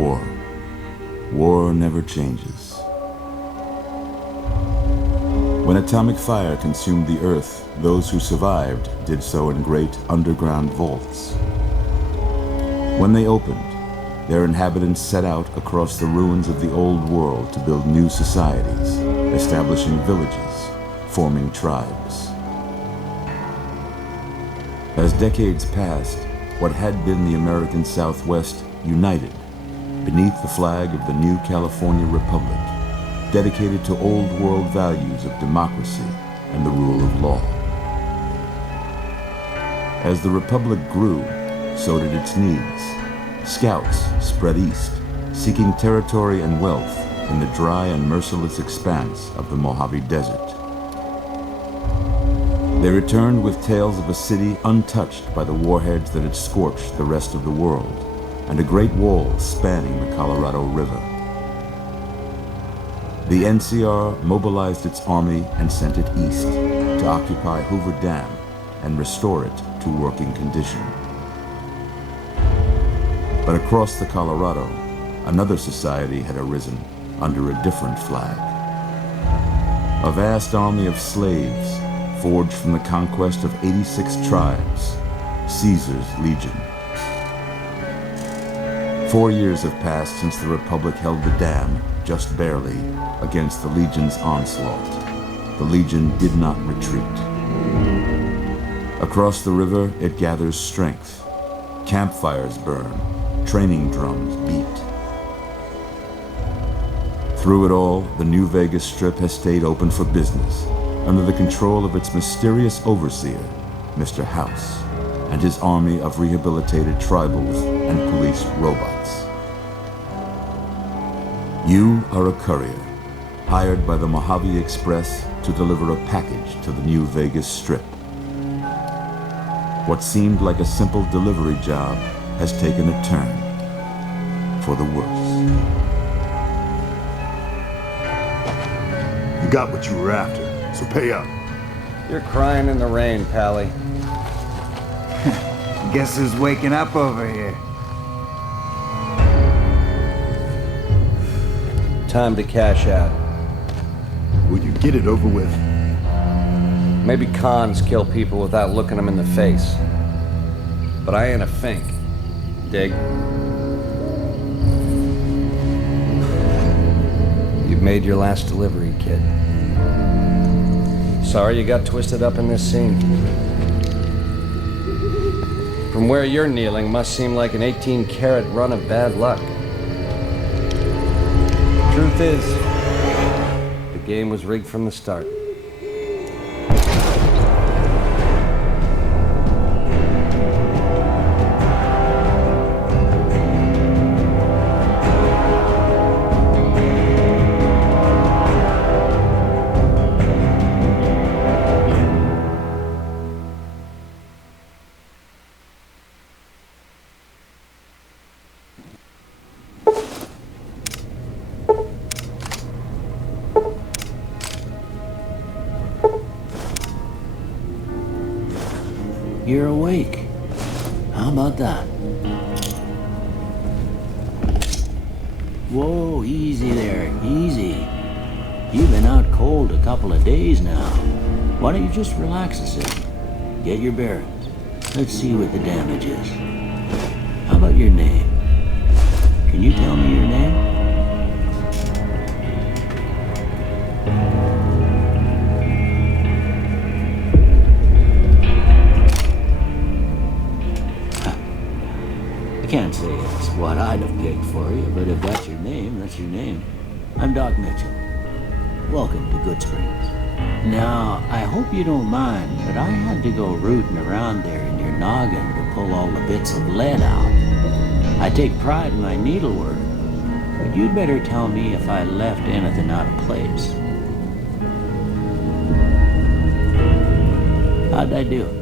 war. War never changes. When atomic fire consumed the earth, those who survived did so in great underground vaults. When they opened, their inhabitants set out across the ruins of the old world to build new societies, establishing villages, forming tribes. As decades passed, what had been the American Southwest united beneath the flag of the new California Republic, dedicated to old world values of democracy and the rule of law. As the Republic grew, so did its needs. Scouts spread east, seeking territory and wealth in the dry and merciless expanse of the Mojave Desert. They returned with tales of a city untouched by the warheads that had scorched the rest of the world, and a great wall spanning the Colorado River. The NCR mobilized its army and sent it east to occupy Hoover Dam and restore it to working condition. But across the Colorado, another society had arisen under a different flag. A vast army of slaves forged from the conquest of 86 tribes, Caesar's Legion. 4 years have passed since the Republic held the dam, just barely, against the Legion's onslaught. The Legion did not retreat. Across the river, it gathers strength. Campfires burn, training drums beat. Through it all, the New Vegas Strip has stayed open for business, under the control of its mysterious overseer, Mr. House, and his army of rehabilitated tribals and police robots. You are a courier, hired by the Mojave Express to deliver a package to the New Vegas Strip. What seemed like a simple delivery job has taken a turn for the worse. You got what you were after, so pay up. You're crying in the rain, Pally. Guess who's waking up over here? Time to cash out. Will you get it over with? Maybe cons kill people without looking them in the face. But I ain't a fink. Dig? You've made your last delivery, kid. Sorry you got twisted up in this scene. From where you're kneeling must seem like an 18-carat run of bad luck. Truth is, the game was rigged from the start. You're awake. How about that? Whoa, easy there, easy. You've been out cold a couple of days now. Why don't you just relax a second? Get your bearings. Let's see what the damage is. How about your name? Can you tell me your name? I can't say it's what I'd have picked for you, but if that's your name, that's your name. I'm Doc Mitchell. Welcome to Good Springs. Now, I hope you don't mind, but I had to go rooting around there in your noggin to pull all the bits of lead out. I take pride in my needlework, but you'd better tell me if I left anything out of place. How'd I do?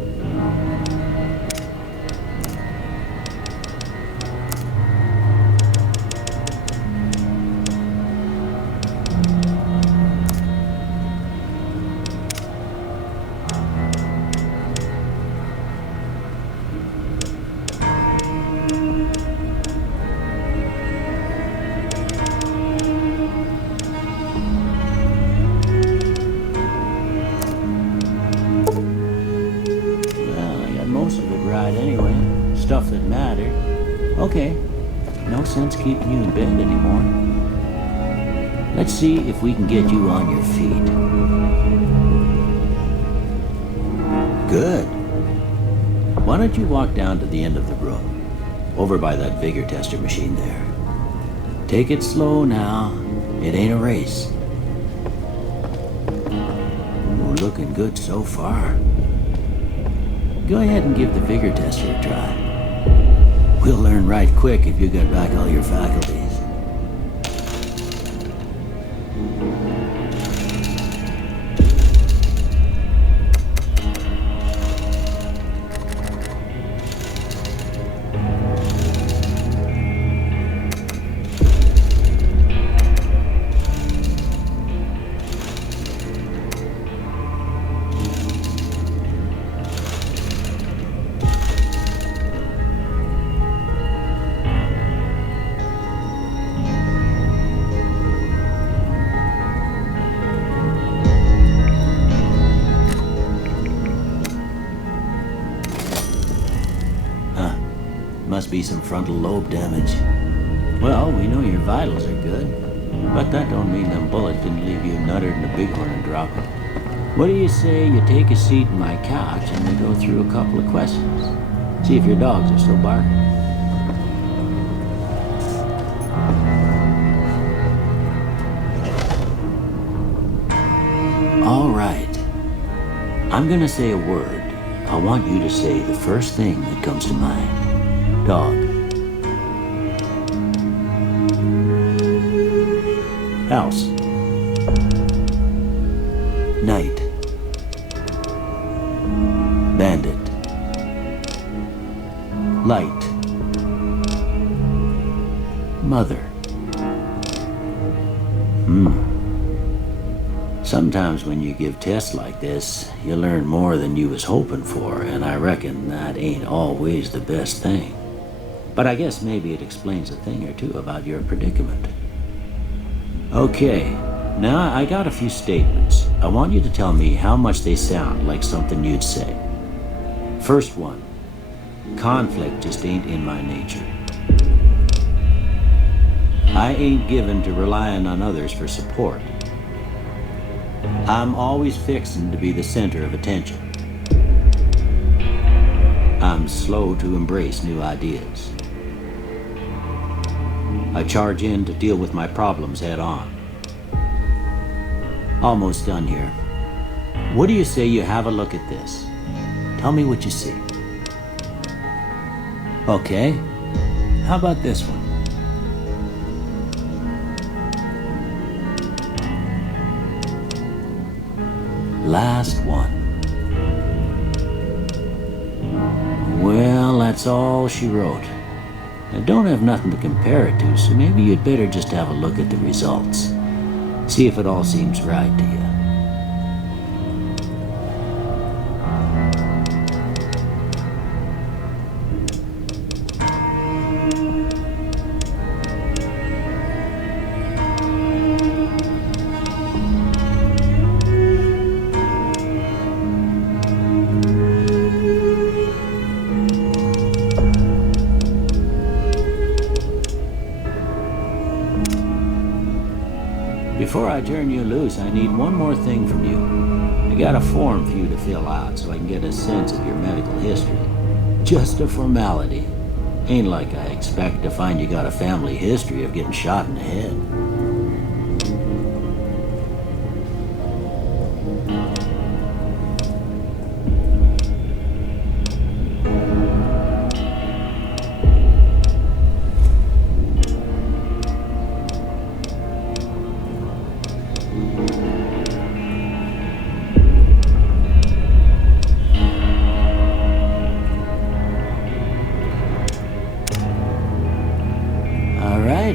keeping you in bed anymore. Let's see if we can get you on your feet. Good. Why don't you walk down to the end of the room, over by that vigor tester machine there. Take it slow now. It ain't a race. Ooh, looking good so far. Go ahead and give the vigor tester a try. We'll learn right quick if you get back all your faculties. Must be some frontal lobe damage. Well, we know your vitals are good, but that don't mean them bullets didn't leave you nuttered in the bighorn and drop it. What do you say you take a seat in my couch and we go through a couple of questions? See if your dogs are still barking. All right. I'm gonna say a word. I want you to say the first thing that comes to mind. Dog. House. Night. Bandit. Light. Mother. Sometimes when you give tests like this, you learn more than you was hoping for, and I reckon that ain't always the best thing. But I guess maybe it explains a thing or two about your predicament. Okay, now I got a few statements. I want you to tell me how much they sound like something you'd say. First one, conflict just ain't in my nature. I ain't given to relying on others for support. I'm always fixing to be the center of attention. I'm slow to embrace new ideas. I charge in to deal with my problems head on. Almost done here. What do you say you have a look at this? Tell me what you see. Okay. How about this one? Last one. Well, that's all she wrote. I don't have nothing to compare it to, so maybe you'd better just have a look at the results. See if it all seems right to you. Before I turn you loose, I need one more thing from you. I got a form for you to fill out so I can get a sense of your medical history. Just a formality. Ain't like I expect to find you got a family history of getting shot in the head.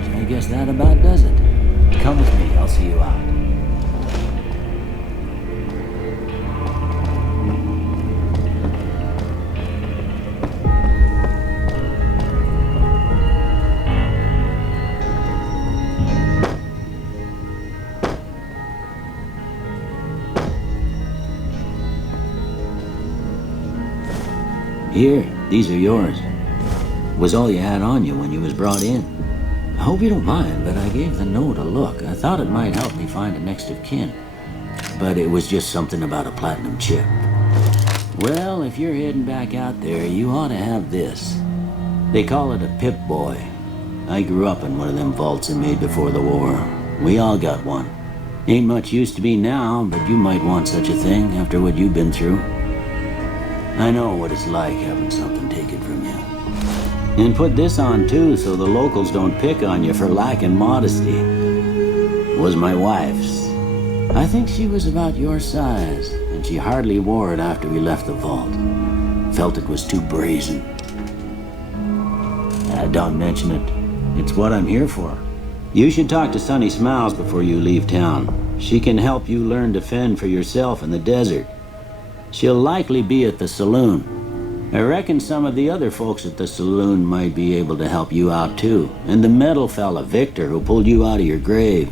I guess that about does it. Come with me, I'll see you out. Here, these are yours. Was all you had on you when you was brought in. hope you don't mind, but I gave the note a look. I thought it might help me find a next of kin. But it was just something about a platinum chip. Well, if you're heading back out there, you ought to have this. They call it a Pip Boy. I grew up in one of them vaults they made before the war. We all got one. Ain't much use to be now, but you might want such a thing after what you've been through. I know what it's like having something taken from you. And put this on too, so the locals don't pick on you for lacking modesty. It was my wife's. I think she was about your size, and she hardly wore it after we left the vault. Felt it was too brazen. Don't mention it. It's what I'm here for. You should talk to Sunny Smiles before you leave town. She can help you learn to fend for yourself in the desert. She'll likely be at the saloon. I reckon some of the other folks at the saloon might be able to help you out too. And the metal fella, Victor, who pulled you out of your grave.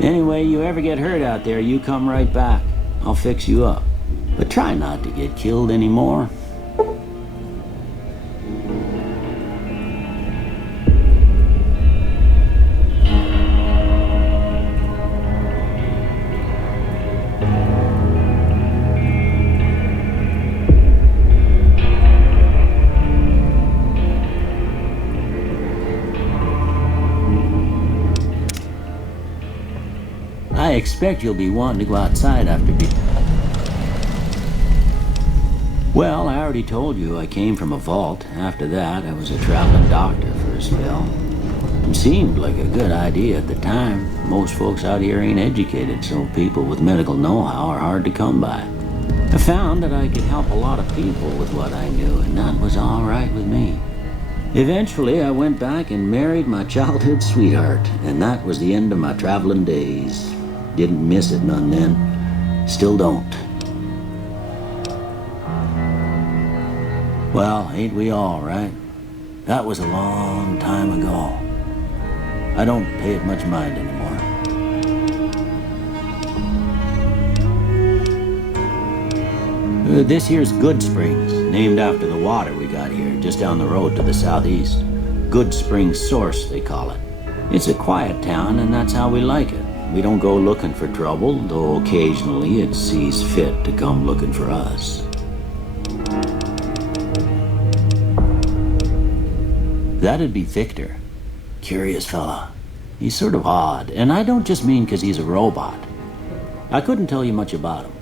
Anyway, you ever get hurt out there, you come right back. I'll fix you up. But try not to get killed anymore. I expect you'll be wanting to go outside after Well, I already told you I came from a vault. After that, I was a traveling doctor for a spell. It seemed like a good idea at the time. Most folks out here ain't educated, so people with medical know-how are hard to come by. I found that I could help a lot of people with what I knew, and that was all right with me. Eventually, I went back and married my childhood sweetheart, and that was the end of my traveling days. Didn't miss it none then. Still don't. Well, ain't we all, right? That was a long time ago. I don't pay it much mind anymore. This here's Good Springs, named after the water we got here, just down the road to the southeast. Good Springs Source, they call it. It's a quiet town, and that's how we like it. We don't go looking for trouble, though occasionally it sees fit to come looking for us. That'd be Victor. Curious fella. He's sort of odd, and I don't just mean 'cause he's a robot. I couldn't tell you much about him.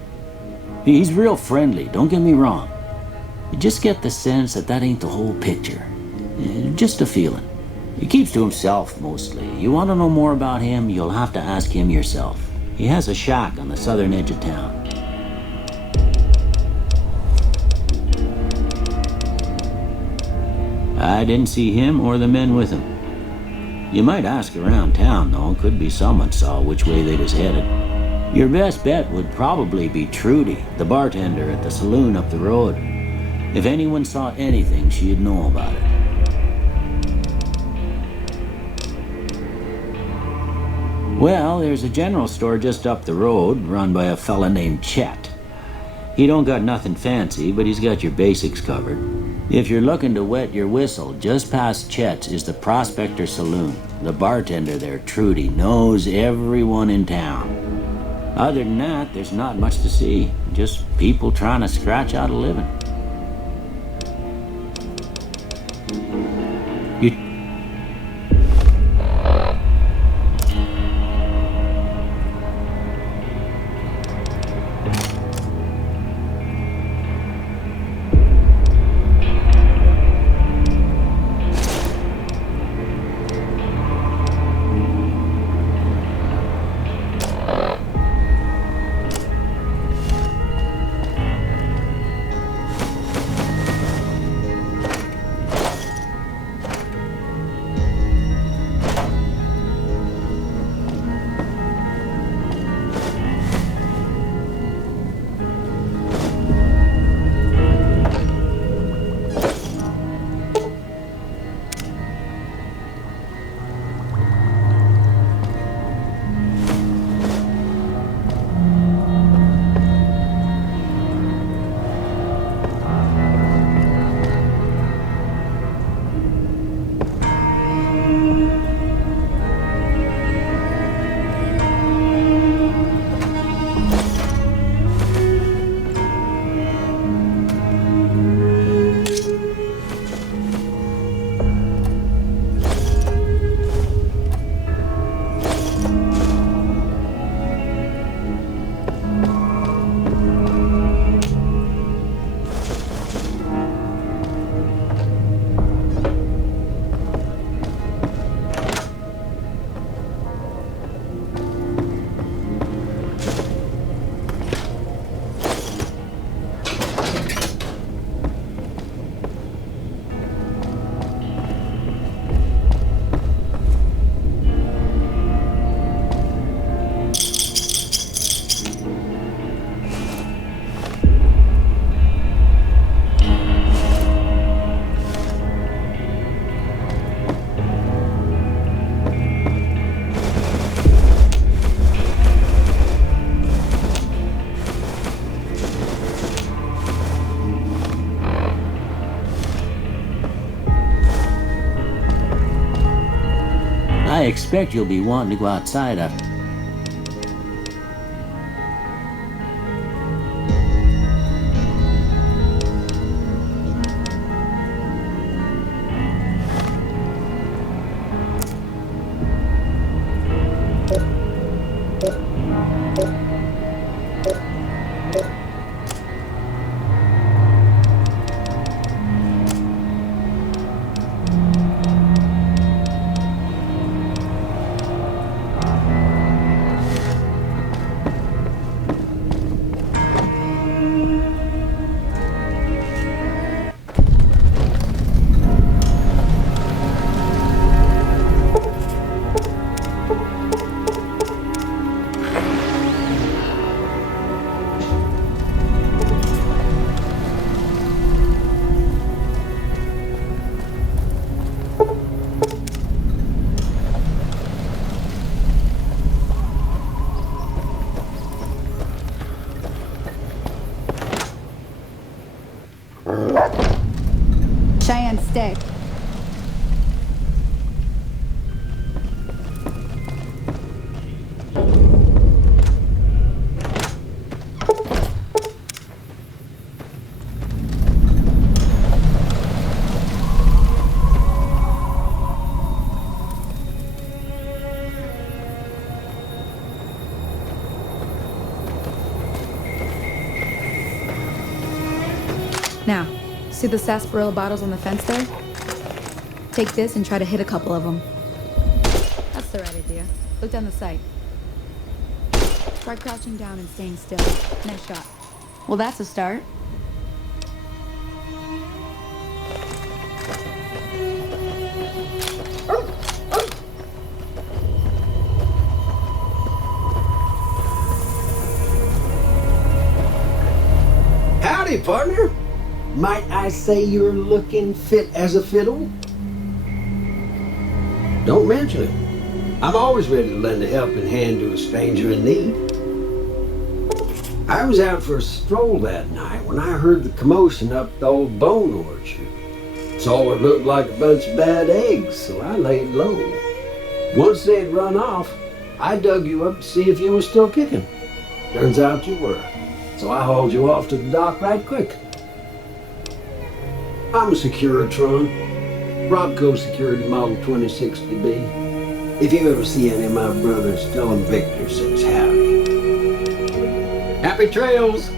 He's real friendly, don't get me wrong. You just get the sense that ain't the whole picture. Just a feeling. He keeps to himself mostly. You want to know more about him, you'll have to ask him yourself. He has a shack on the southern edge of town. I didn't see him or the men with him. You might ask around town, though. Could be someone saw which way they was headed. Your best bet would probably be Trudy, the bartender at the saloon up the road. If anyone saw anything, she'd know about it. Well, there's a general store just up the road, run by a fella named Chet. He don't got nothing fancy, but he's got your basics covered. If you're looking to wet your whistle, just past Chet's is the Prospector Saloon. The bartender there, Trudy, knows everyone in town. Other than that, there's not much to see. Just people trying to scratch out a living. expect you'll be wanting to go outside after. Cheyenne, stay. Now, see the sarsaparilla bottles on the fence there? Take this and try to hit a couple of them. That's the right idea. Look down the sight. Try crouching down and staying still. Nice shot. Well, that's a start. Howdy, partner. Might I say you're looking fit as a fiddle? Don't mention it. I'm always ready to lend a helping hand to a stranger in need. I was out for a stroll that night when I heard the commotion up the old bone orchard. Saw what looked like a bunch of bad eggs, so I laid low. Once they'd run off, I dug you up to see if you were still kicking. Turns out you were, so I hauled you off to the dock right quick. I'm a Securitron, Robco Security Model 2060B. If you ever see any of my brothers, tell them Victor says howdy. Happy trails!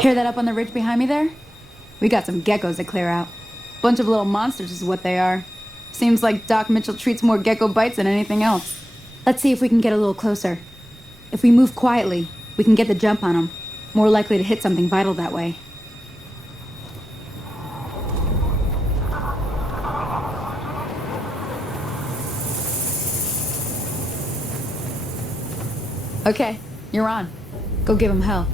Hear that up on the ridge behind me there? We got some geckos to clear out. Bunch of little monsters is what they are. Seems like Doc Mitchell treats more gecko bites than anything else. Let's see if we can get a little closer. If we move quietly, we can get the jump on them. More likely to hit something vital that way. Okay, you're on. Go give him hell.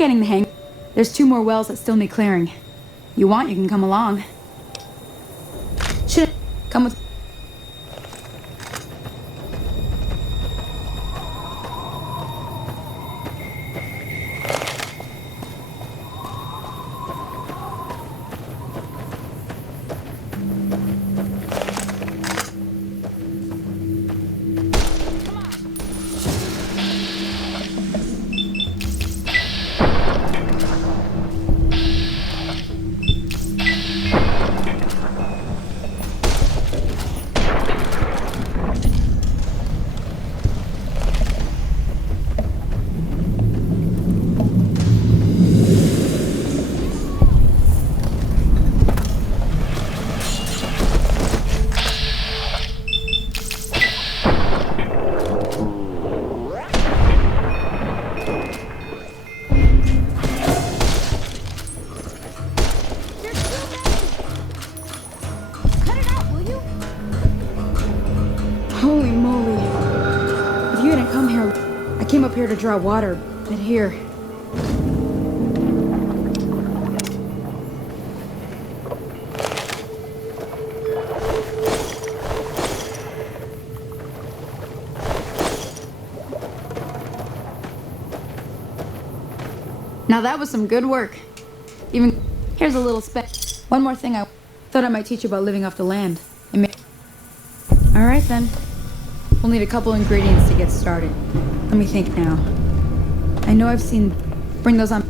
getting the hang. There's 2 more wells that still need clearing. You want, you can come along. Should come with. Holy moly. If you hadn't come here, I came up here to draw water, but here. Now that was some good work. Even here's a little spec. One more thing I thought I might teach you about living off the land. All right then. We'll need a couple ingredients to get started. Let me think now. I know I've seen. Bring those on.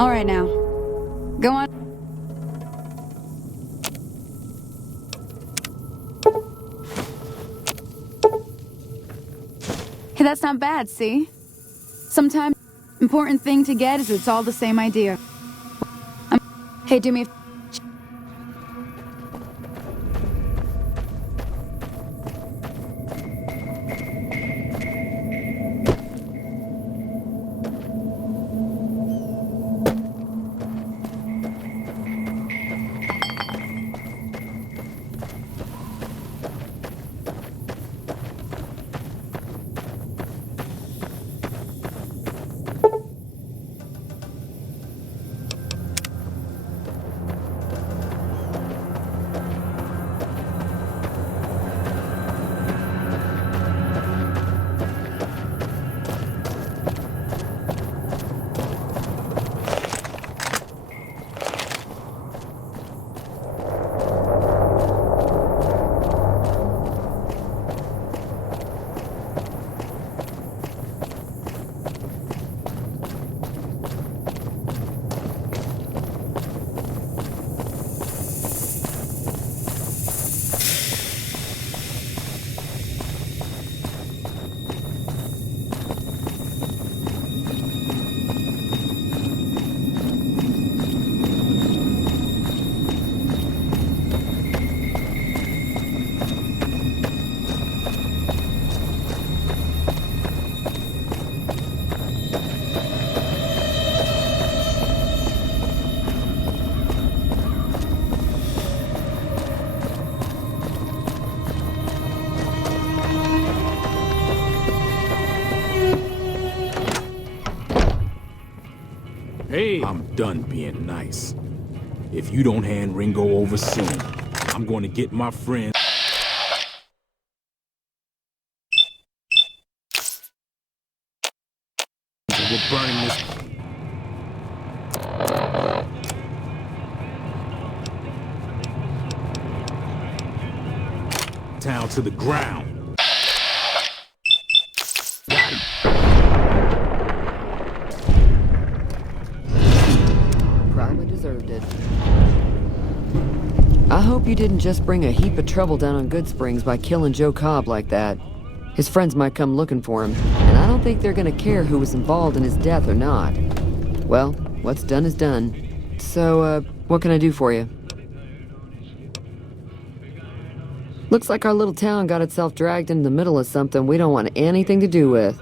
All right now. Go on. Hey, that's not bad, see? Sometimes important thing to get is it's all the same idea. Hey, do me a Hey! I'm done being nice. If you don't hand Ringo over soon, I'm going to get my friend. We're burning this town to the ground. Probably deserved it. I hope you didn't just bring a heap of trouble down on Good Springs by killing Joe Cobb like that. His friends might come looking for him, and I don't think they're gonna care who was involved in his death or not. Well, what's done is done. So, what can I do for you? Looks like our little town got itself dragged into the middle of something we don't want anything to do with.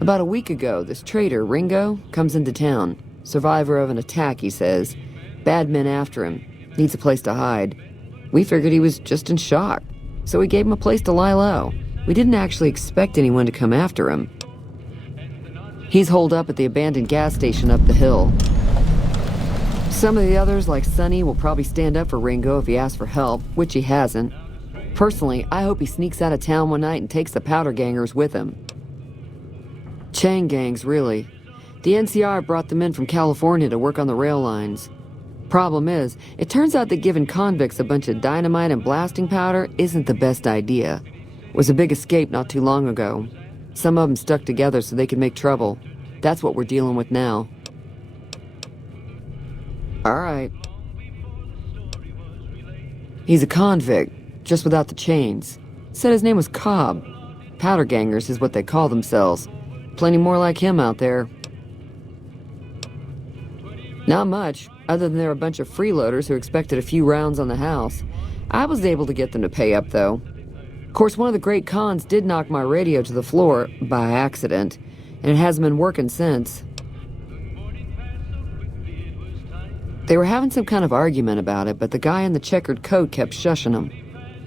About a week ago, this traitor, Ringo, comes into town. Survivor of an attack, he says. Bad men after him. Needs a place to hide. We figured he was just in shock, so we gave him a place to lie low. We didn't actually expect anyone to come after him. He's holed up at the abandoned gas station up the hill. Some of the others, like Sonny, will probably stand up for Ringo if he asks for help, which he hasn't. Personally, I hope he sneaks out of town one night and takes the powder gangers with him. Chain gangs, really. The NCR brought them in from California to work on the rail lines. Problem is, it turns out that giving convicts a bunch of dynamite and blasting powder isn't the best idea. It was a big escape not too long ago. Some of them stuck together so they could make trouble. That's what we're dealing with now. All right. He's a convict, just without the chains. Said his name was Cobb. Powder gangers is what they call themselves. Plenty more like him out there. Not much, other than they're a bunch of freeloaders who expected a few rounds on the house. I was able to get them to pay up, though. Of course, one of the great cons did knock my radio to the floor, by accident, and it hasn't been working since. They were having some kind of argument about it, but the guy in the checkered coat kept shushing them.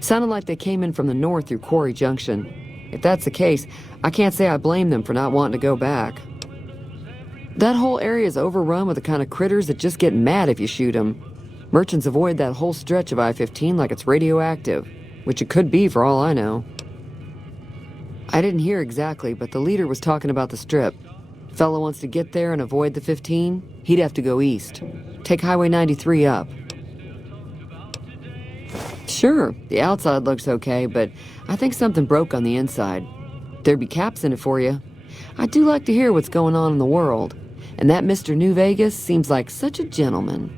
Sounded like they came in from the north through Quarry Junction. If that's the case, I can't say I blame them for not wanting to go back. That whole area is overrun with the kind of critters that just get mad if you shoot them. Merchants avoid that whole stretch of I-15 like it's radioactive, which it could be for all I know. I didn't hear exactly, but the leader was talking about the strip. Fellow wants to get there and avoid the 15, he'd have to go east. Take Highway 93 up. Sure, the outside looks okay, but I think something broke on the inside. There'd be caps in it for you. I do like to hear what's going on in the world. And that Mr. New Vegas seems like such a gentleman.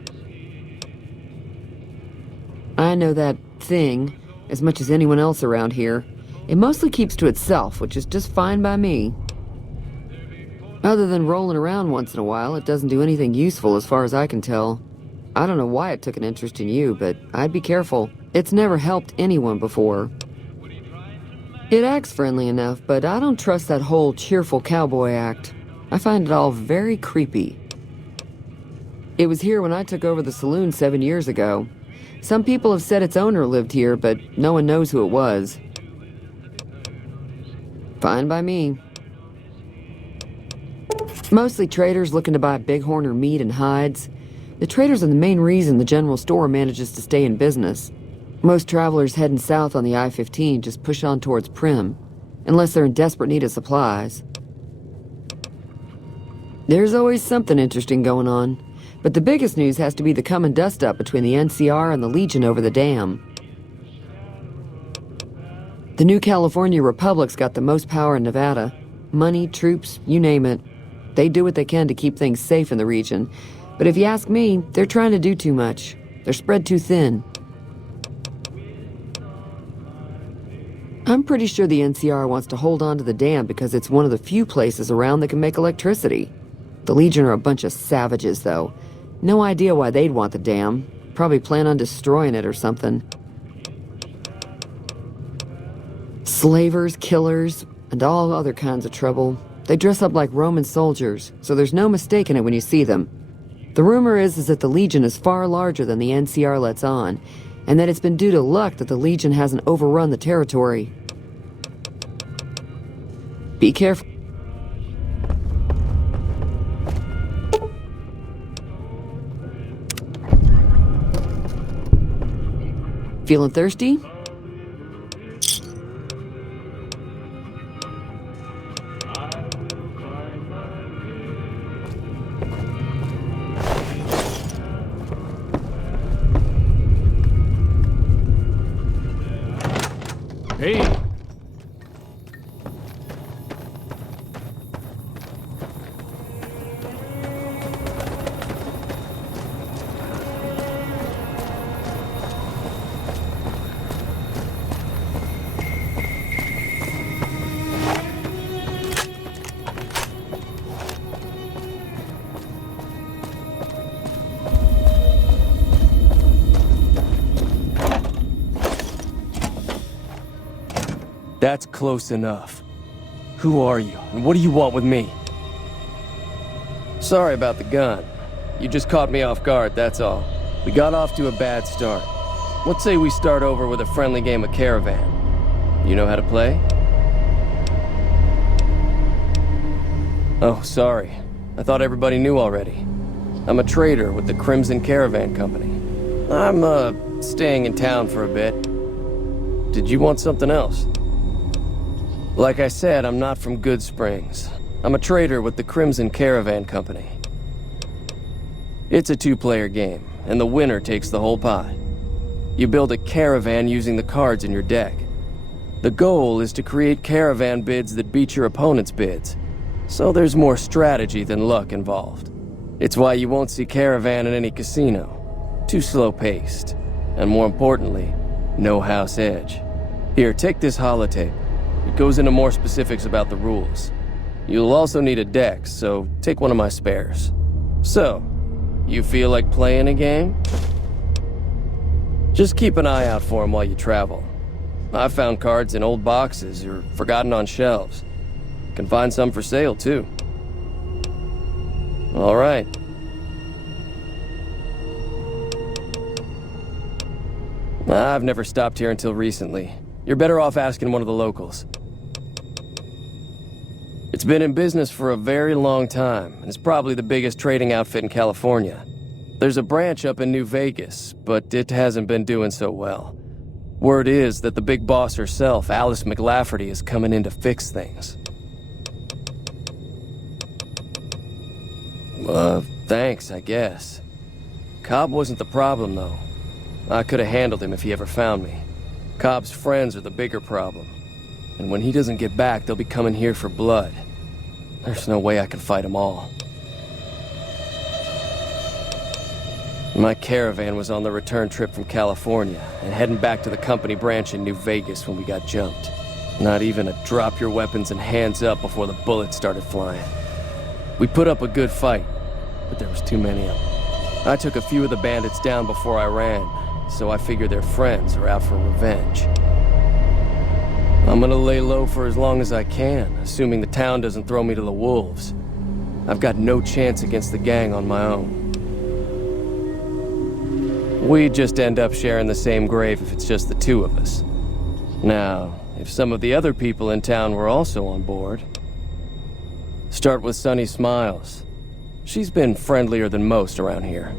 I know that thing as much as anyone else around here. It mostly keeps to itself, which is just fine by me. Other than rolling around once in a while, it doesn't do anything useful as far as I can tell. I don't know why it took an interest in you, but I'd be careful. It's never helped anyone before. It acts friendly enough, but I don't trust that whole cheerful cowboy act. I find it all very creepy. It was here when I took over the saloon 7 years ago. Some people have said its owner lived here, but no one knows who it was. Fine by me. Mostly traders looking to buy bighorn or meat and hides. The traders are the main reason the general store manages to stay in business. Most travelers heading south on the I-15 just push on towards Prim, unless they're in desperate need of supplies. There's always something interesting going on, but the biggest news has to be the coming dust-up between the NCR and the Legion over the dam. The new California Republic's got the most power in Nevada. Money, troops, you name it. They do what they can to keep things safe in the region. But if you ask me, they're trying to do too much. They're spread too thin. I'm pretty sure the NCR wants to hold on to the dam because it's one of the few places around that can make electricity. The Legion are a bunch of savages, though. No idea why they'd want the dam. Probably plan on destroying it or something. Slavers, killers, and all other kinds of trouble. They dress up like Roman soldiers, so there's no mistaking it when you see them. The rumor is that the Legion is far larger than the NCR lets on, and that it's been due to luck that the Legion hasn't overrun the territory. Be careful. Feeling thirsty? Hey! That's close enough. Who are you, and what do you want with me? Sorry about the gun. You just caught me off guard, that's all. We got off to a bad start. Let's say we start over with a friendly game of Caravan. You know how to play? Oh, sorry. I thought everybody knew already. I'm a trader with the Crimson Caravan Company. I'm, staying in town for a bit. Did you want something else? Like I said, I'm not from Good Springs. I'm a trader with the Crimson Caravan Company. It's a two-player game, and the winner takes the whole pie. You build a caravan using the cards in your deck. The goal is to create caravan bids that beat your opponent's bids, so there's more strategy than luck involved. It's why you won't see Caravan in any casino. Too slow-paced, and more importantly, no house edge. Here, take this holotape. It goes into more specifics about the rules. You'll also need a deck, so take one of my spares. So, you feel like playing a game? Just keep an eye out for them while you travel. I've found cards in old boxes or forgotten on shelves. Can find some for sale, too. All right. I've never stopped here until recently. You're better off asking one of the locals. It's been in business for a very long time, and it's probably the biggest trading outfit in California. There's a branch up in New Vegas, but it hasn't been doing so well. Word is that the big boss herself, Alice McLafferty, is coming in to fix things. Thanks, I guess. Cobb wasn't the problem, though. I could have handled him if he ever found me. Cobb's friends are the bigger problem. And when he doesn't get back, they'll be coming here for blood. There's no way I can fight them all. My caravan was on the return trip from California and heading back to the company branch in New Vegas when we got jumped. Not even a drop your weapons and hands up before the bullets started flying. We put up a good fight, but there was too many of them. I took a few of the bandits down before I ran, so I figure their friends are out for revenge. I'm gonna lay low for as long as I can, assuming the town doesn't throw me to the wolves. I've got no chance against the gang on my own. We just end up sharing the same grave if it's just the two of us. Now, if some of the other people in town were also on board... Start with Sunny Smiles. She's been friendlier than most around here.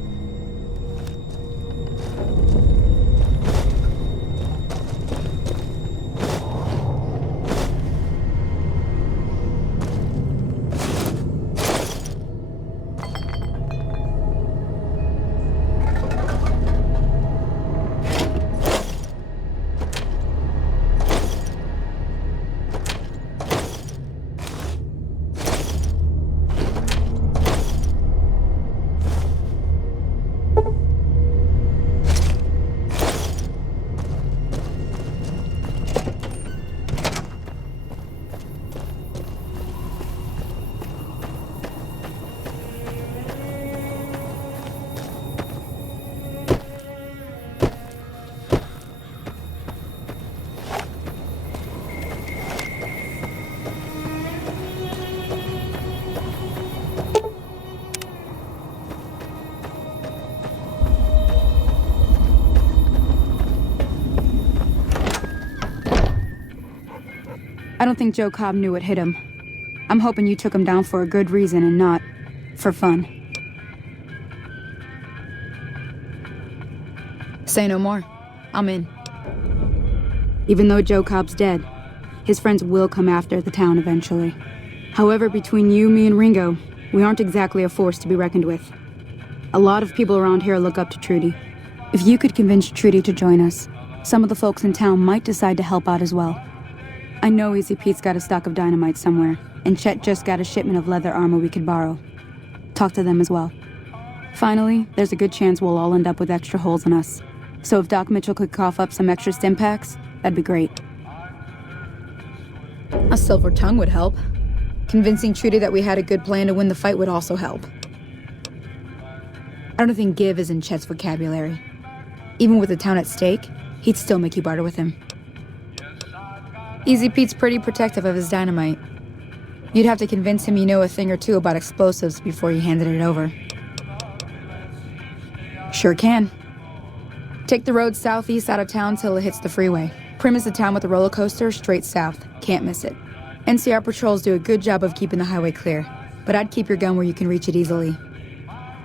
I don't think Joe Cobb knew what hit him. I'm hoping you took him down for a good reason and not for fun. Say no more. I'm in. Even though Joe Cobb's dead, his friends will come after the town eventually. However, between you, me, and Ringo, we aren't exactly a force to be reckoned with. A lot of people around here look up to Trudy. If you could convince Trudy to join us, some of the folks in town might decide to help out as well. I know Easy Pete's got a stock of dynamite somewhere, and Chet just got a shipment of leather armor we could borrow. Talk to them as well. Finally, there's a good chance we'll all end up with extra holes in us. So if Doc Mitchell could cough up some extra stim packs, that'd be great. A silver tongue would help. Convincing Trudy that we had a good plan to win the fight would also help. I don't think give is in Chet's vocabulary. Even with the town at stake, he'd still make you barter with him. Easy Pete's pretty protective of his dynamite. You'd have to convince him you know a thing or two about explosives before you handed it over. Sure can. Take the road southeast out of town till it hits the freeway. Prim is the town with the roller coaster straight south. Can't miss it. NCR patrols do a good job of keeping the highway clear, but I'd keep your gun where you can reach it easily.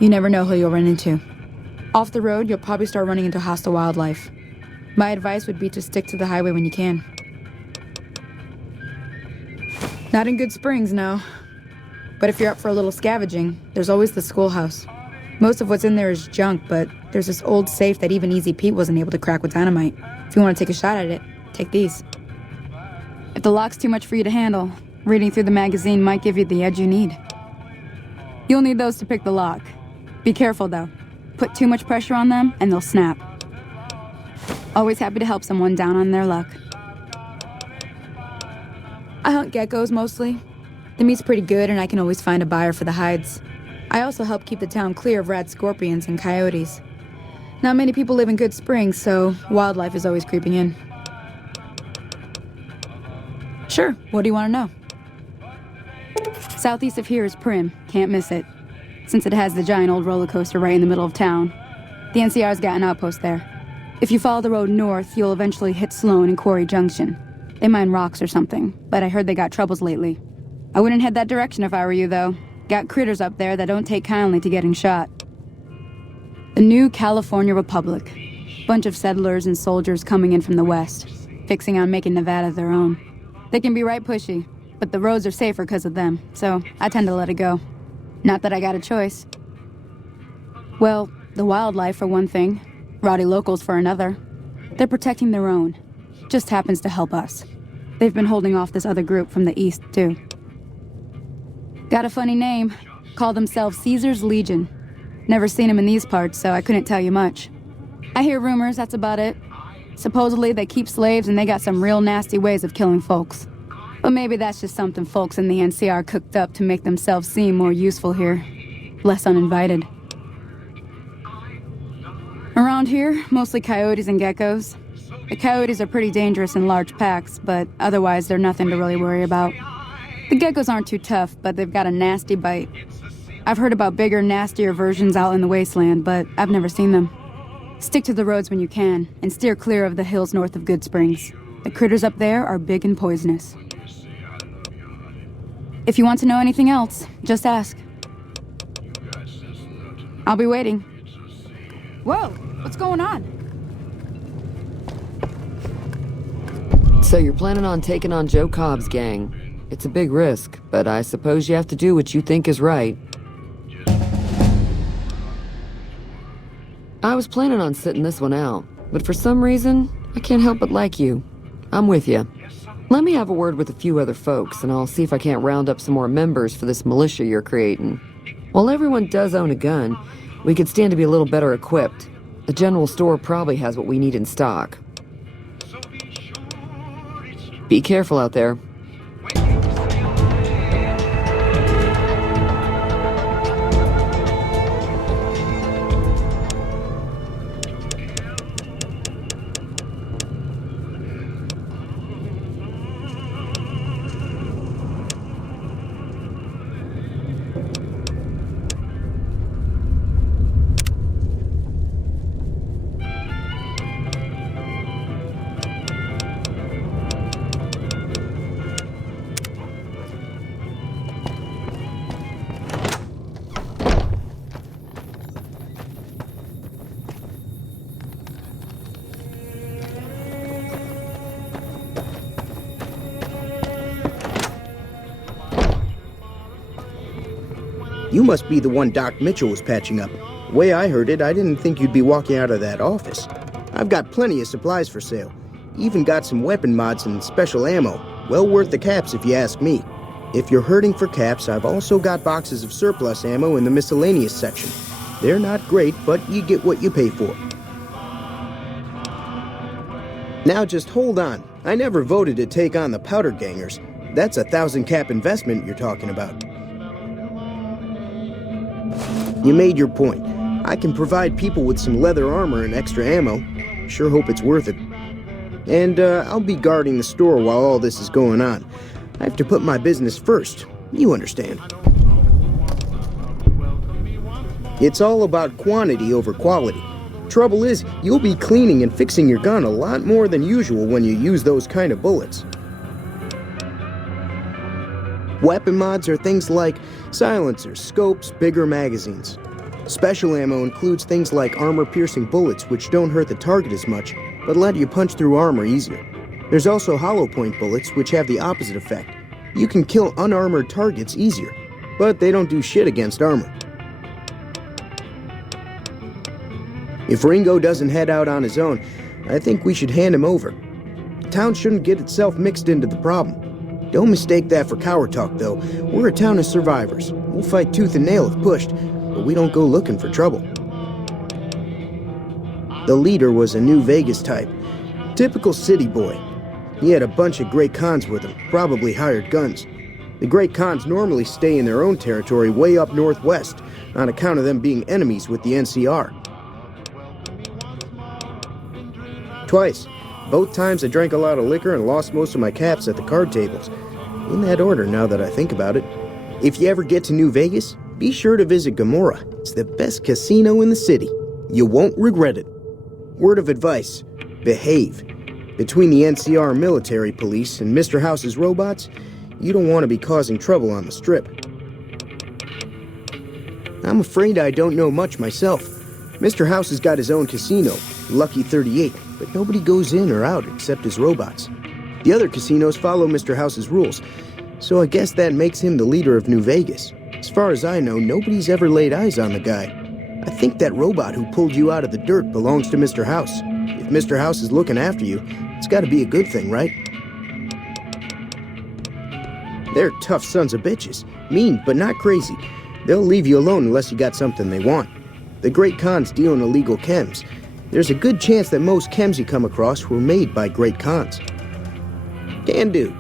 You never know who you'll run into. Off the road, you'll probably start running into hostile wildlife. My advice would be to stick to the highway when you can. Not in Good Springs, no. But if you're up for a little scavenging, there's always the schoolhouse. Most of what's in there is junk, but there's this old safe that even Easy Pete wasn't able to crack with dynamite. If you want to take a shot at it, take these. If the lock's too much for you to handle, reading through the magazine might give you the edge you need. You'll need those to pick the lock. Be careful, though. Put too much pressure on them, and they'll snap. Always happy to help someone down on their luck. I hunt geckos, mostly. The meat's pretty good, and I can always find a buyer for the hides. I also help keep the town clear of rat scorpions and coyotes. Not many people live in Good Springs, so wildlife is always creeping in. Sure, what do you want to know? Southeast of here is Prim. Can't miss it. Since it has the giant old roller coaster right in the middle of town. The NCR's got an outpost there. If you follow the road north, you'll eventually hit Sloan and Quarry Junction. They mine rocks or something, but I heard they got troubles lately. I wouldn't head that direction if I were you, though. Got critters up there that don't take kindly to getting shot. The new California Republic. Bunch of settlers and soldiers coming in from the west, fixing on making Nevada their own. They can be right pushy, but the roads are safer because of them, so I tend to let it go. Not that I got a choice. Well, the wildlife for one thing, rowdy locals for another. They're protecting their own. Just happens to help us. They've been holding off this other group from the east, too. Got a funny name. Call themselves Caesar's Legion. Never seen them in these parts, so I couldn't tell you much. I hear rumors, that's about it. Supposedly they keep slaves and they got some real nasty ways of killing folks. But maybe that's just something folks in the NCR cooked up to make themselves seem more useful here. Less uninvited. Around here, mostly coyotes and geckos. The coyotes are pretty dangerous in large packs, but otherwise they're nothing to really worry about. The geckos aren't too tough, but they've got a nasty bite. I've heard about bigger, nastier versions out in the wasteland, but I've never seen them. Stick to the roads when you can, and steer clear of the hills north of Good Springs. The critters up there are big and poisonous. If you want to know anything else, just ask. I'll be waiting. Whoa, what's going on? So you're planning on taking on Joe Cobb's gang. It's a big risk, but I suppose you have to do what you think is right. I was planning on sitting this one out, but for some reason, I can't help but like you. I'm with you. Let me have a word with a few other folks, and I'll see if I can't round up some more members for this militia you're creating. While everyone does own a gun, we could stand to be a little better equipped. The general store probably has what we need in stock. Be careful out there. You must be the one Doc Mitchell was patching up. The way I heard it, I didn't think you'd be walking out of that office. I've got plenty of supplies for sale. Even got some weapon mods and special ammo. Well worth the caps if you ask me. If you're hurting for caps, I've also got boxes of surplus ammo in the miscellaneous section. They're not great, but you get what you pay for. Now just hold on. I never voted to take on the powder gangers. That's a 1,000 cap investment you're talking about. You made your point. I can provide people with some leather armor and extra ammo. Sure hope it's worth it. And I'll be guarding the store while all this is going on. I have to put my business first. You understand. It's all about quantity over quality. Trouble is, you'll be cleaning and fixing your gun a lot more than usual when you use those kind of bullets. Weapon mods are things like silencers, scopes, bigger magazines. Special ammo includes things like armor-piercing bullets, which don't hurt the target as much, but let you punch through armor easier. There's also hollow point bullets, which have the opposite effect. You can kill unarmored targets easier, but they don't do shit against armor. If Ringo doesn't head out on his own, I think we should hand him over. Town shouldn't get itself mixed into the problem. Don't mistake that for coward talk, though. We're a town of survivors. We'll fight tooth and nail if pushed, but we don't go looking for trouble. The leader was a New Vegas type. Typical city boy. He had a bunch of Great Khans with him, probably hired guns. The Great Khans normally stay in their own territory way up northwest, on account of them being enemies with the NCR. Twice. Both times I drank a lot of liquor and lost most of my caps at the card tables. In that order, now that I think about it. If you ever get to New Vegas, be sure to visit Gomorrah. It's the best casino in the city. You won't regret it. Word of advice, behave. Between the NCR military police and Mr. House's robots, you don't want to be causing trouble on the Strip. I'm afraid I don't know much myself. Mr. House has got his own casino, Lucky 38, but nobody goes in or out except his robots. The other casinos follow Mr. House's rules, so I guess that makes him the leader of New Vegas. As far as I know, nobody's ever laid eyes on the guy. I think that robot who pulled you out of the dirt belongs to Mr. House. If Mr. House is looking after you, it's gotta be a good thing, right? They're tough sons of bitches. Mean, but not crazy. They'll leave you alone unless you got something they want. The Great Khans deal in illegal chems. There's a good chance that most chems you come across were made by Great Khans. Can do.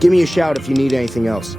Give me a shout if you need anything else.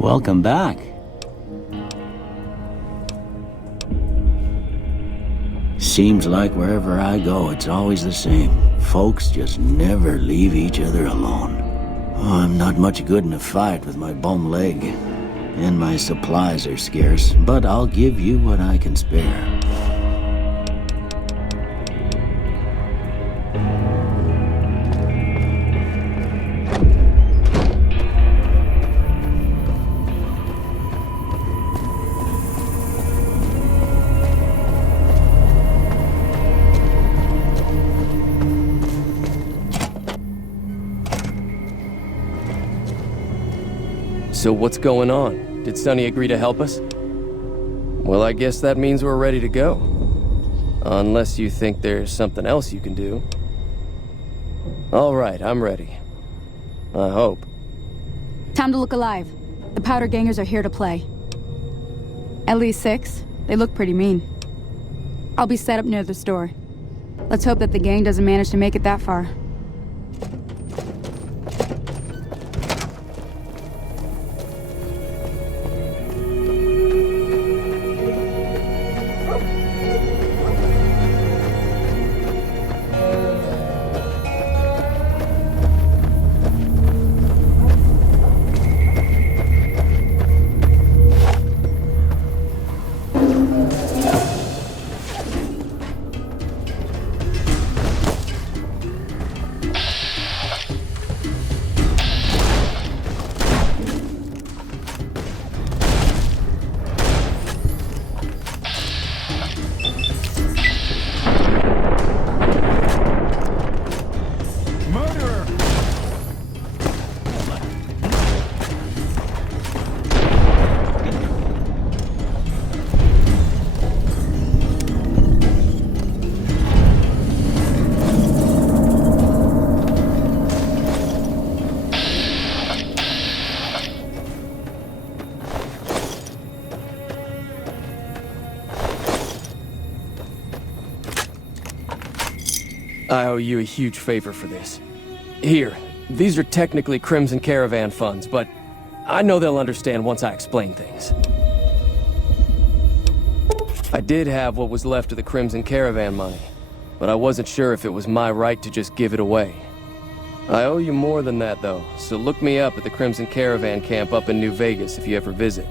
Welcome back. Seems like wherever I go, it's always the same. Folks just never leave each other alone. Oh, I'm not much good in a fight with my bum leg, and my supplies are scarce, but I'll give you what I can spare. So what's going on? Did Sonny agree to help us? Well, I guess that means we're ready to go. Unless you think there's something else you can do. All right, I'm ready. I hope. Time to look alive. The powder gangers are here to play. At least 6. They look pretty mean. I'll be set up near the store. Let's hope that the gang doesn't manage to make it that far. I owe you a huge favor for this. Here, these are technically Crimson Caravan funds, but I know they'll understand once I explain things. I did have what was left of the Crimson Caravan money, but I wasn't sure if it was my right to just give it away. I owe you more than that, though, so look me up at the Crimson Caravan camp up in New Vegas if you ever visit.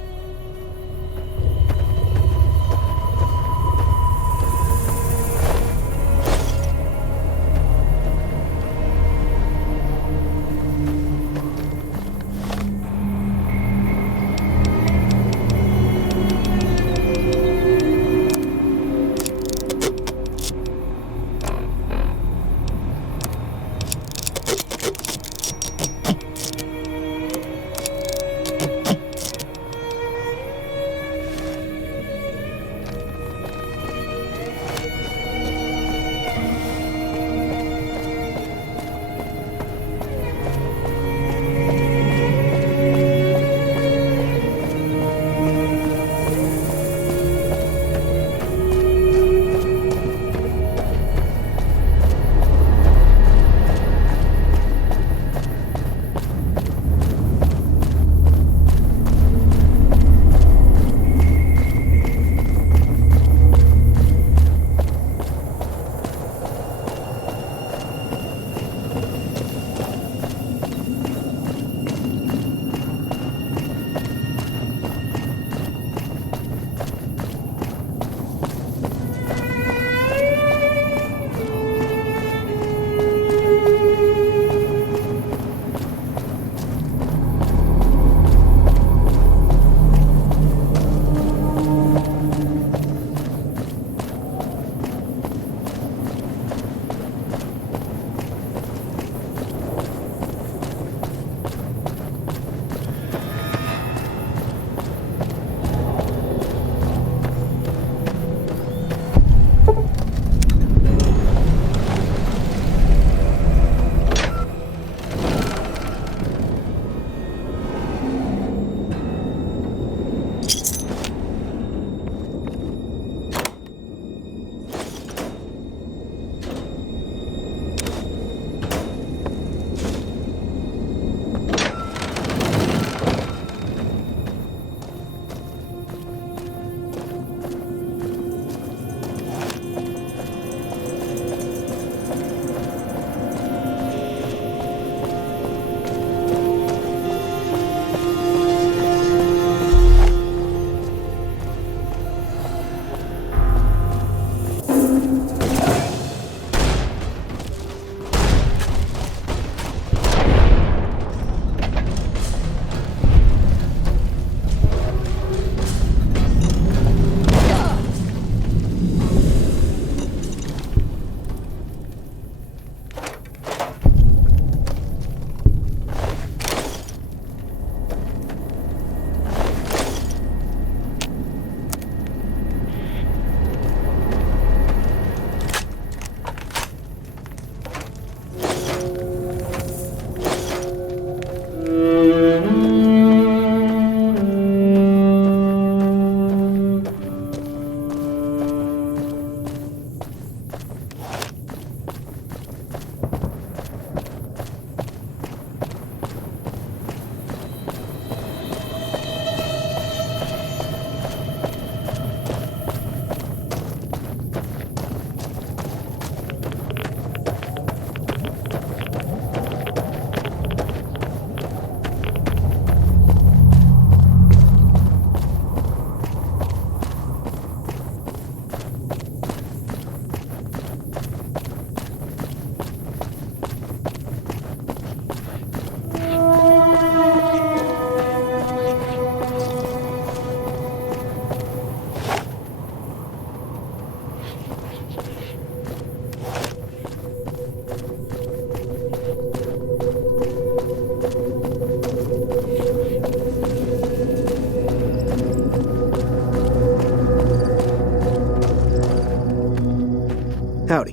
Howdy.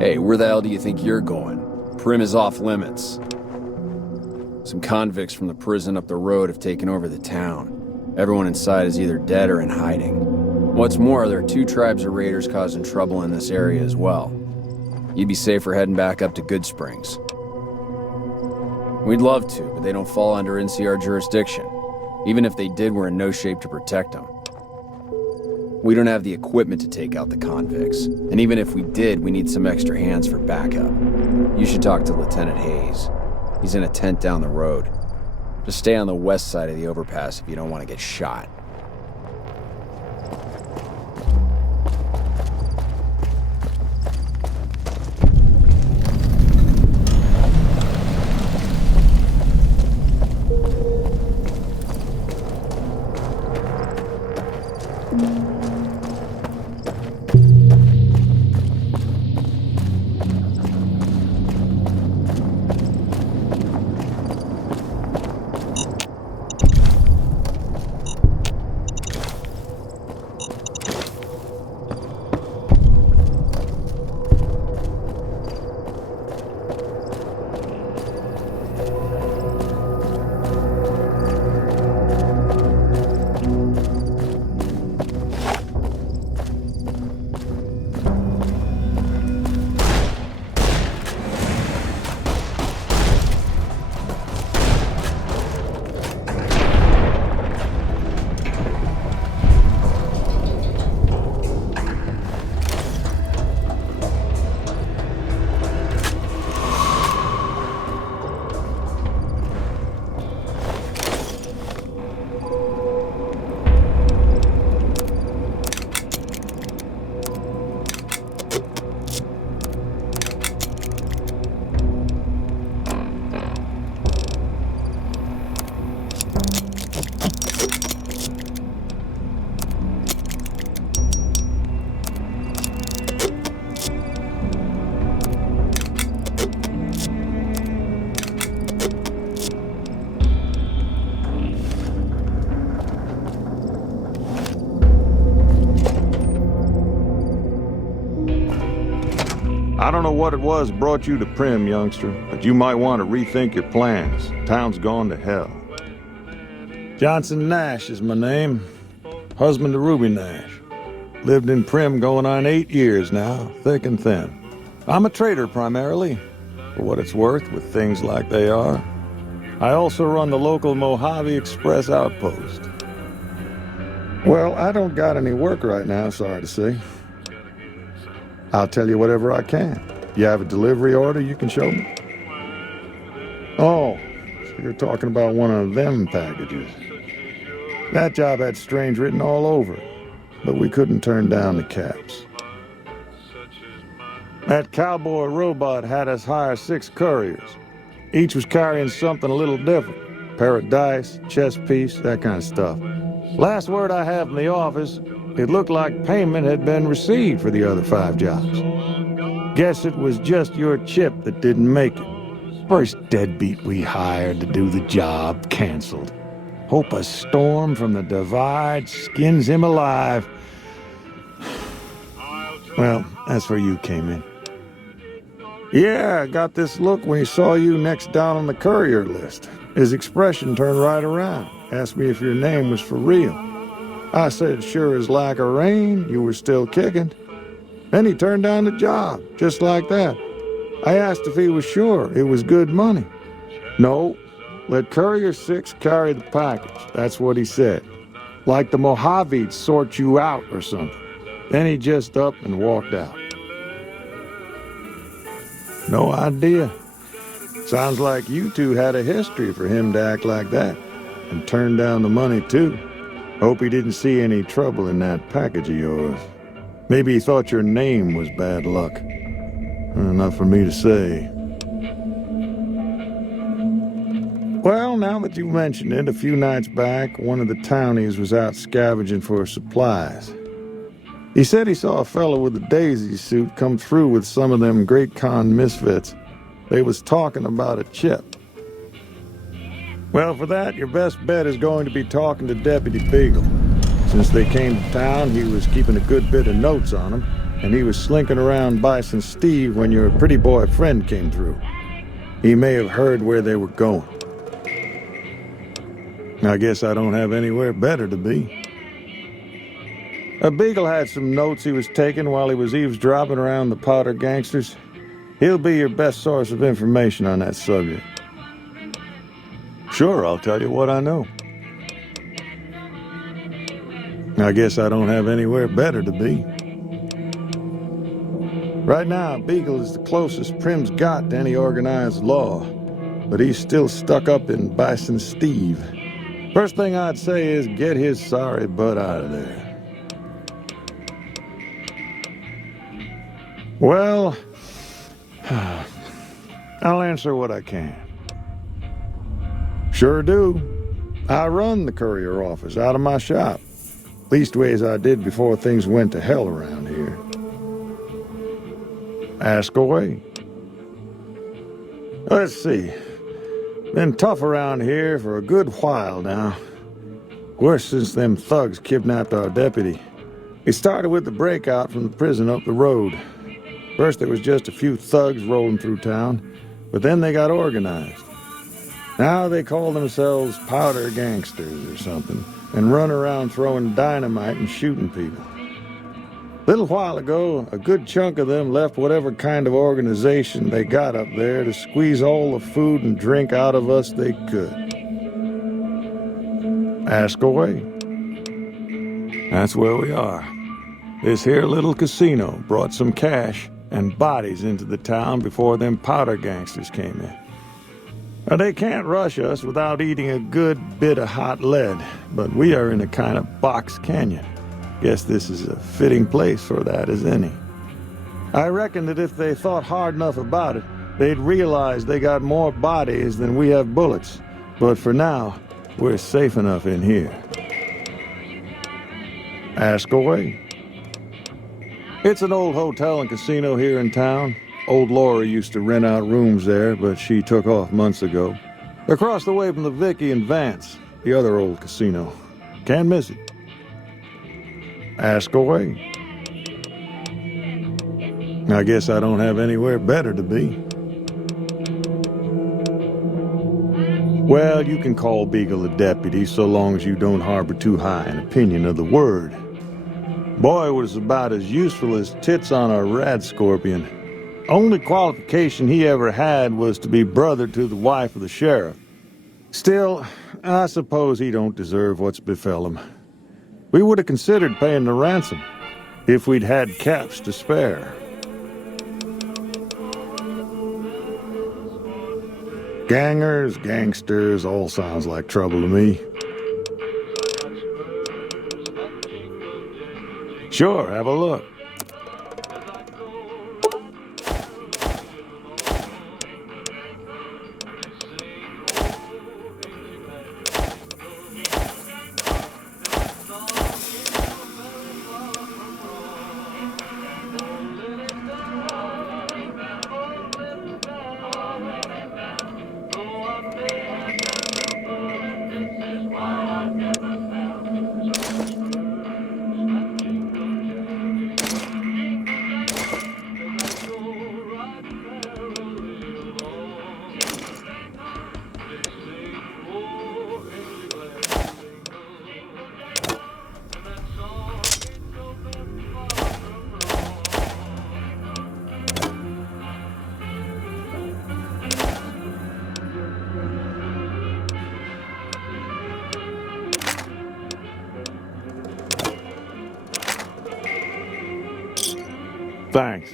Hey, where the hell do you think you're going? Prim is off limits. Some convicts from the prison up the road have taken over the town. Everyone inside is either dead or in hiding. What's more, there are 2 tribes of raiders causing trouble in this area as well. You'd be safer heading back up to Good Springs. We'd love to, but they don't fall under NCR jurisdiction. Even if they did, we're in no shape to protect them. We don't have the equipment to take out the convicts. And even if we did, we need some extra hands for backup. You should talk to Lieutenant Hayes. He's in a tent down the road. Just stay on the west side of the overpass if you don't want to get shot. I don't know what it was brought you to Prim, youngster, but you might want to rethink your plans. Town's gone to hell. Johnson Nash is my name. Husband to Ruby Nash. Lived in Prim going on 8 years now, thick and thin. I'm a trader primarily, for what it's worth with things like they are. I also run the local Mojave Express outpost. Well, I don't got any work right now, sorry to say. I'll tell you whatever I can. You have a delivery order you can show me? Oh, so you're talking about one of them packages. That job had strange written all over it, but we couldn't turn down the caps. That cowboy robot had us hire 6 couriers. Each was carrying something a little different. Pair of dice, chess piece, that kind of stuff. Last word I have from the office, it looked like payment had been received for the other 5 jobs. Guess it was just your chip that didn't make it. First deadbeat we hired to do the job canceled. Hope a storm from the divide skins him alive. Well, that's where you came in. Yeah, I got this look when he saw you next down on the courier list. His expression turned right around. Asked me if your name was for real. I said, sure as lack of rain, you were still kicking. Then he turned down the job, just like that. I asked if he was sure it was good money. No, let Courier 6 carry the package. That's what he said. Like the Mojave'd sort you out or something. Then he just up and walked out. No idea. Sounds like you two had a history for him to act like that. And turn down the money, too. Hope he didn't see any trouble in that package of yours. Maybe he thought your name was bad luck. Enough for me to say. Well, now that you mention it, a few nights back, one of the townies was out scavenging for supplies. He said he saw a fellow with a daisy suit come through with some of them Great Con misfits. They was talking about a chip. Well, for that, your best bet is going to be talking to Deputy Beagle. Since they came to town, he was keeping a good bit of notes on them, and he was slinking around Bison Steve when your pretty boy friend came through. He may have heard where they were going. I guess I don't have anywhere better to be. Beagle had some notes he was taking while he was eavesdropping around the Powder gangsters. He'll be your best source of information on that subject. Sure, I'll tell you what I know. I guess I don't have anywhere better to be. Right now, Beagle is the closest Prim's got to any organized law, but he's still stuck up in Bison Steve. First thing I'd say is get his sorry butt out of there. Well, I'll answer what I can. Sure do. I run the courier office out of my shop. Leastways I did before things went to hell around here. Ask away. Let's see. Been tough around here for a good while now. Worse since them thugs kidnapped our deputy. It started with the breakout from the prison up the road. First there was just a few thugs rolling through town, but then they got organized. Now they call themselves Powder Gangsters or something, and run around throwing dynamite and shooting people. A little while ago, a good chunk of them left whatever kind of organization they got up there to squeeze all the food and drink out of us they could. Ask away. That's where we are. This here little casino brought some cash and bodies into the town before them Powder gangsters came in. Now, they can't rush us without eating a good bit of hot lead, but we are in a kind of box canyon. Guess this is a fitting place for that as any. I reckon that if they thought hard enough about it, they'd realize they got more bodies than we have bullets. But for now, we're safe enough in here. Ask away. It's an old hotel and casino here in town. Old Laura used to rent out rooms there, but she took off months ago. Across the way from the Vicky and Vance, the other old casino. Can't miss it. Ask away. I guess I don't have anywhere better to be. Well, you can call Beagle a deputy so long as you don't harbor too high an opinion of the word. Boy was about as useful as tits on a rad scorpion. Only qualification he ever had was to be brother to the wife of the sheriff. Still, I suppose he don't deserve what's befell him. We would have considered paying the ransom if we'd had caps to spare. Gangers, gangsters, all sounds like trouble to me. Sure, have a look. Thanks.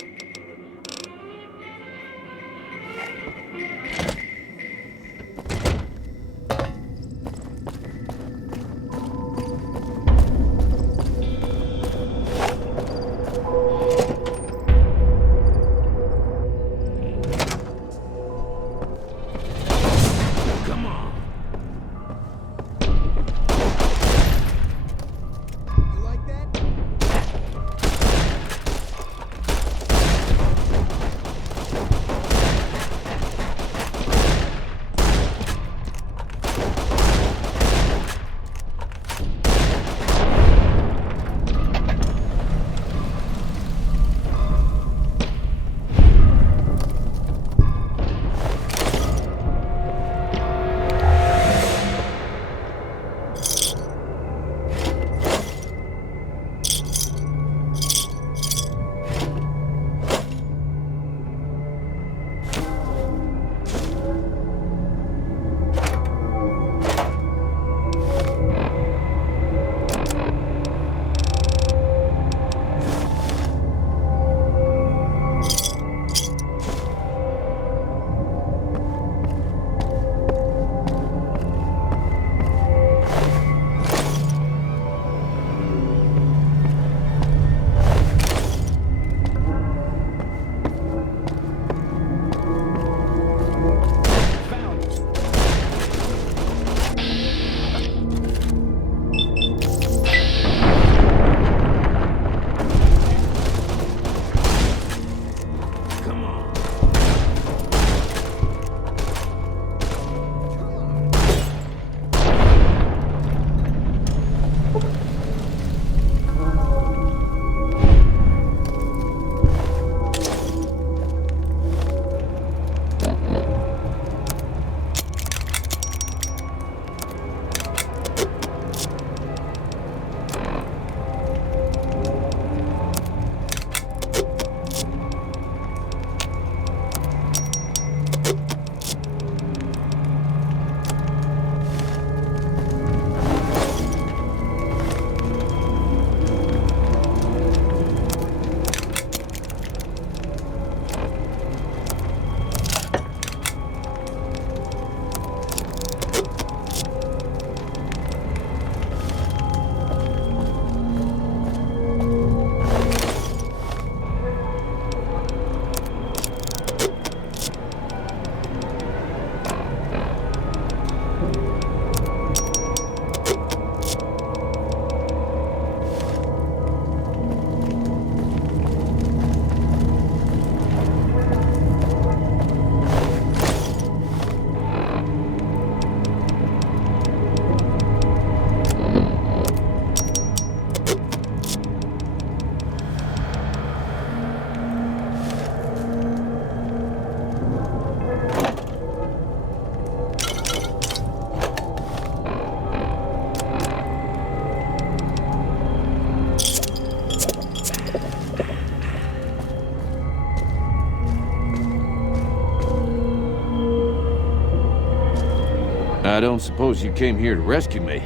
I don't suppose you came here to rescue me.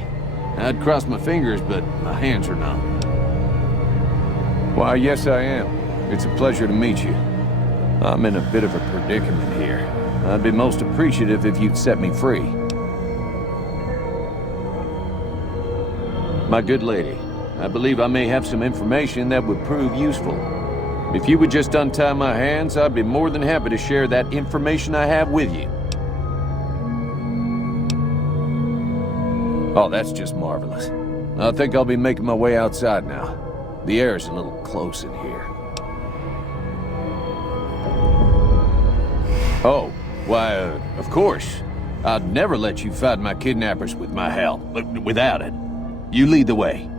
I'd cross my fingers, but my hands are numb. Why, yes I am. It's a pleasure to meet you. I'm in a bit of a predicament here. I'd be most appreciative if you'd set me free. My good lady, I believe I may have some information that would prove useful. If you would just untie my hands, I'd be more than happy to share that information I have with you. Oh, that's just marvelous. I think I'll be making my way outside now. The air's a little close in here. Oh, why, of course. I'd never let you fight my kidnappers with my help, but without it. You lead the way.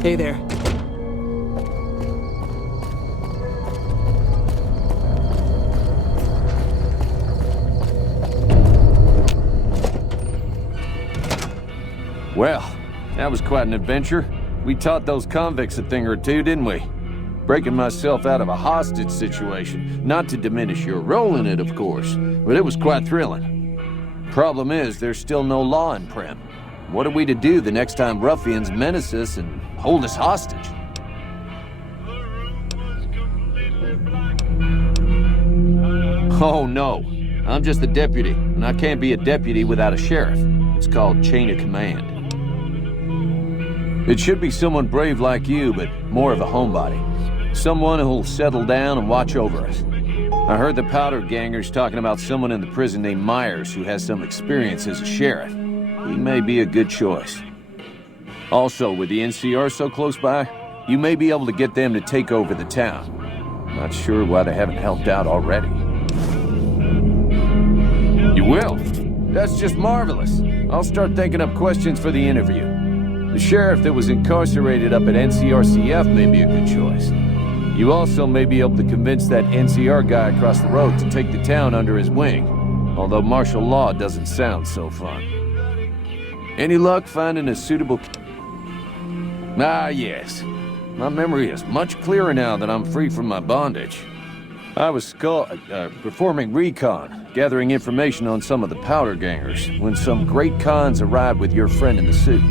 Hey there. Well, that was quite an adventure. We taught those convicts a thing or two, didn't we? Breaking myself out of a hostage situation. Not to diminish your role in it, of course, but it was quite thrilling. Problem is, there's still no law in Prim. What are we to do the next time ruffians menace us and hold us hostage? Oh no, I'm just a deputy, and I can't be a deputy without a sheriff. It's called chain of command. It should be someone brave like you, but more of a homebody. Someone who'll settle down and watch over us. I heard the powder gangers talking about someone in the prison named Myers who has some experience as a sheriff. He may be a good choice. Also, with the NCR so close by, you may be able to get them to take over the town. Not sure why they haven't helped out already. You will? That's just marvelous. I'll start thinking up questions for the interview. The sheriff that was incarcerated up at NCRCF may be a good choice. You also may be able to convince that NCR guy across the road to take the town under his wing, although martial law doesn't sound so fun. Any luck finding a suitable... Ah, yes. My memory is much clearer now that I'm free from my bondage. I was performing recon, gathering information on some of the powder gangers, when some great cons arrived with your friend in the suit.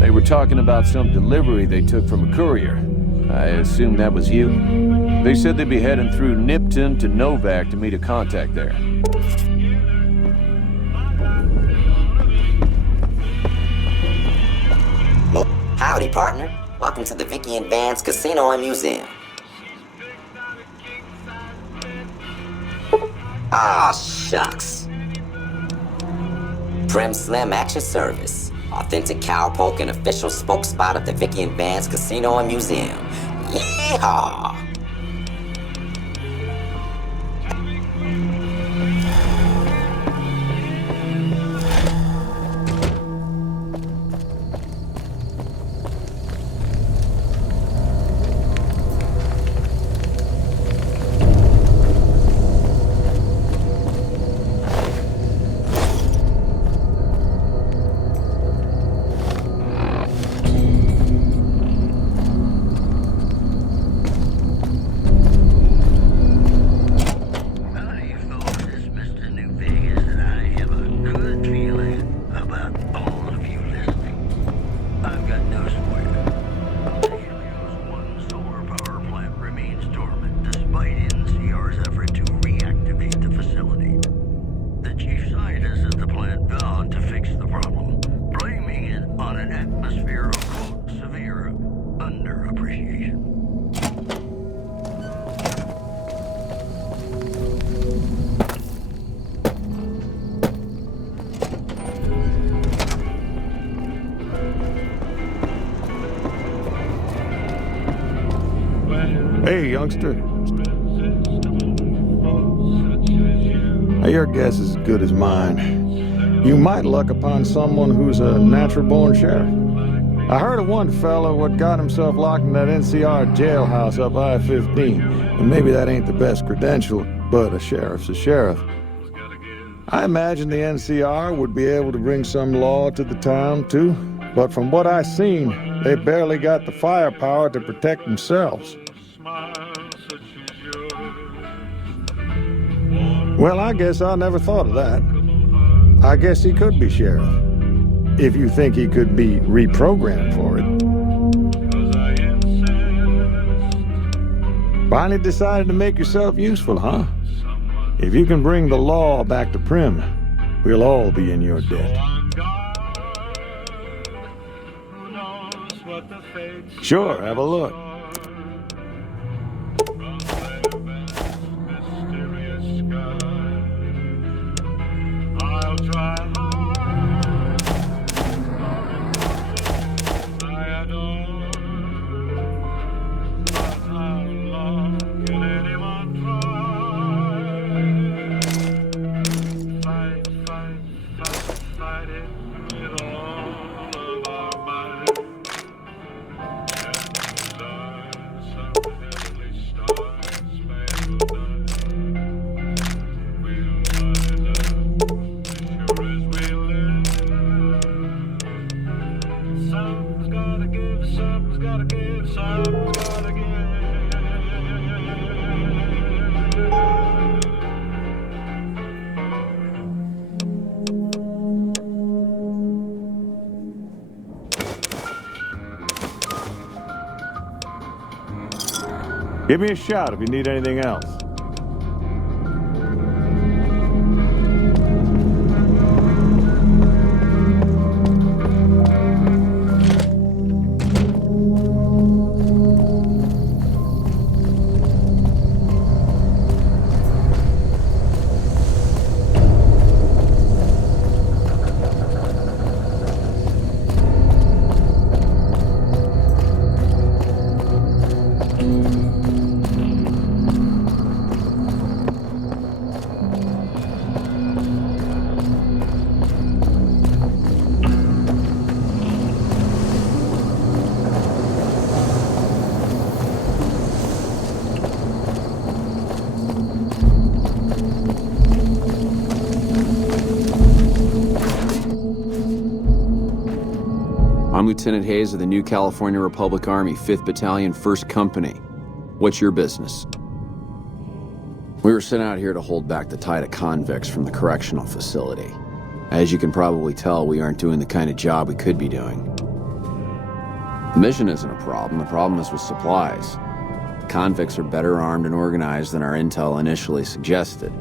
They were talking about some delivery they took from a courier. I assume that was you? They said they'd be heading through Nipton to Novak to meet a contact there. Howdy, partner. Welcome to the Vicky and Vance Casino and Museum. Ah, shucks. Prim Slim at your service. Authentic cowpoke and official spokespot of the Vicky and Vance Casino and Museum. Yeehaw! Hey, youngster. Now, your guess is as good as mine. You might luck upon someone who's a natural-born sheriff. I heard of one fella what got himself locked in that NCR jailhouse up I-15. And maybe that ain't the best credential, but a sheriff's a sheriff. I imagine the NCR would be able to bring some law to the town, too. But from what I seen, they barely got the firepower to protect themselves. Well, I guess I never thought of that. I guess he could be sheriff. If you think he could be reprogrammed for it. Finally decided to make yourself useful, huh? If you can bring the law back to Prim, we'll all be in your debt. Sure, have a look. Give me a shout if you need anything else. I'm Lieutenant Hayes of the New California Republic Army, 5th Battalion, 1st Company. What's your business? We were sent out here to hold back the tide of convicts from the correctional facility. As you can probably tell, we aren't doing the kind of job we could be doing. The mission isn't a problem. The problem is with supplies. The convicts are better armed and organized than our intel initially suggested.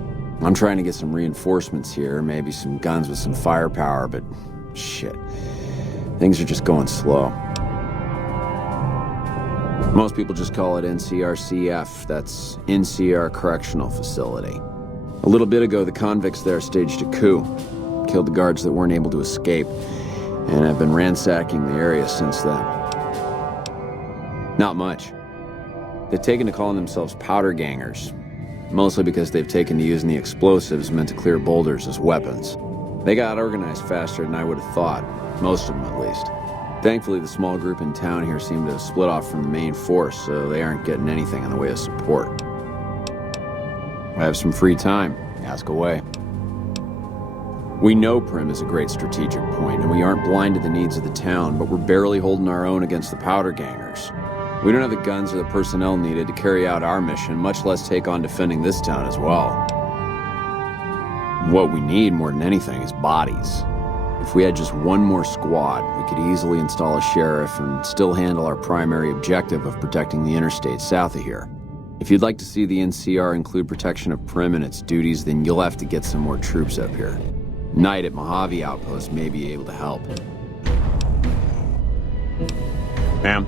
I'm trying to get some reinforcements here, maybe some guns with some firepower, but shit. Things are just going slow. Most people just call it NCRCF. That's NCR Correctional Facility. A little bit ago, the convicts there staged a coup. Killed the guards that weren't able to escape, and have been ransacking the area since then. Not much. They've taken to calling themselves powder gangers, mostly because they've taken to using the explosives meant to clear boulders as weapons. They got organized faster than I would have thought, most of them at least. Thankfully, the small group in town here seem to have split off from the main force, so they aren't getting anything in the way of support. I have some free time. Ask away. We know Prim is a great strategic point, and we aren't blind to the needs of the town, but we're barely holding our own against the powder gangers. We don't have the guns or the personnel needed to carry out our mission, much less take on defending this town as well. What we need more than anything is bodies. If we had just one more squad, we could easily install a sheriff and still handle our primary objective of protecting the interstate south of here. If you'd like to see the NCR include protection of Prim and its duties, then you'll have to get some more troops up here. Knight at Mojave Outpost may be able to help. Ma'am?